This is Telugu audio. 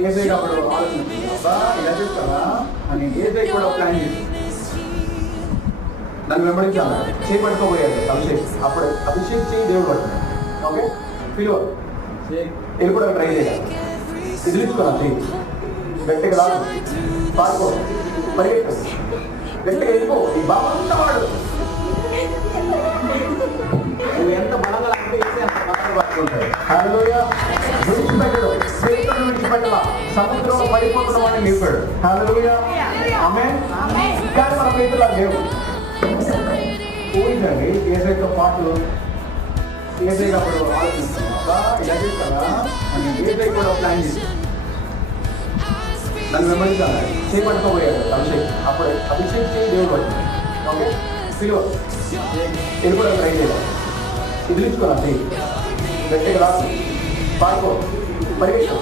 ఏసై అప్పుడు ఆలోచించింది, అబ్బా ఇలా చెప్తారా అని. ఏసై కూడా ప్లాన్ చేసి నన్ను వెంబడించాలి, చేపట్టుకోబోయాడు అభిషేక్. అప్పుడు అభిషేక్ చేయి దేవుడు పడుతుంది. ఓకే, పిలువ వెళ్ళిపోవడానికి ట్రై చేయాలి. ఎదిరించుకున్నా చేయి గట్టిగా రాదు, పాడుకో, పరిగెట్టు, గట్టిగా వెళ్ళిపో. ఈ బాగా వాడు నువ్వు ఎంత బలంగా లాంటి అంత బలంగా పట్టుకుంటాడు. హల్లెలూయా. విడిచిపెట్టడు, స్నేహితుడు విడిచిపెట్టలా, సముద్రంలో పడిపోతున్న వాడిని నిలిపాడు. హల్లెలూయా. ఆమేన్. కానీ మన పేతులా లేవు. ఊహించండి, ఏసైతో పాటు ఏసై అప్పుడు ఆలోచిస్తాను, ఇలా చేస్తారా అని. ఏసై కూడా ప్లాన్ చేసి నన్ను వెంబడించాలి, చేపట్టుకోబోయాడు అభిషేక్. అప్పుడు అభిషేక్ చేయి దేవుడు పడుతుంది. ఓకే, పిలువ వెళ్ళిపోవడానికి ట్రై చేయాలి. ఎదిరించుకున్నా చేయి గట్టిగా రాదు, పాడుకో, పరిగెట్టు,